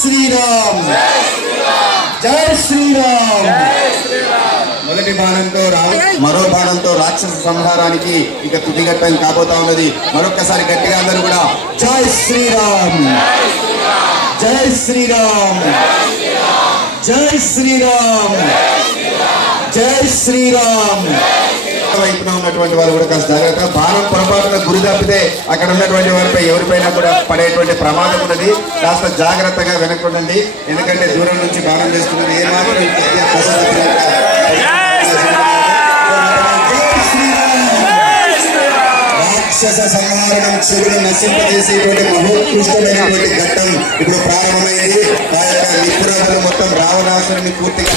శ్రీరామ్, జై శ్రీరామ్. మొదటి బాణంతో మరో బాణంతో రాక్షస సంహారానికి ఇక తుదిఘట్టం కాబోతా ఉన్నది. మరొక్కసారి గట్టిగా అందరూ కూడా జై శ్రీరామ్, జై శ్రీరామ్, జై శ్రీరామ్, జై శ్రీరామ్. వైపున ఉన్నటువంటి వాళ్ళు కూడా కాస్త జాగ్రత్త. బాణం పొరపాటున గురి తప్పితే అక్కడ ఉన్నటువంటి వారిపై ఎవరిపైనా కూడా పడేటువంటి ప్రమాదం ఉన్నది. కాస్త జాగ్రత్తగా వెనక్కుండండి, ఎందుకంటే దూరం నుంచి బాణం చేస్తున్నది. ఏమాత్రం రాక్షస సంహారణం చెరువును నశింపజేసేటువంటి మహోత్కృష్టమైనటువంటి ఘట్టం ఇప్పుడు ప్రారంభమైంది. ఆ యొక్క నిపుణులు మొత్తం రావణాసురుని పూర్తిగా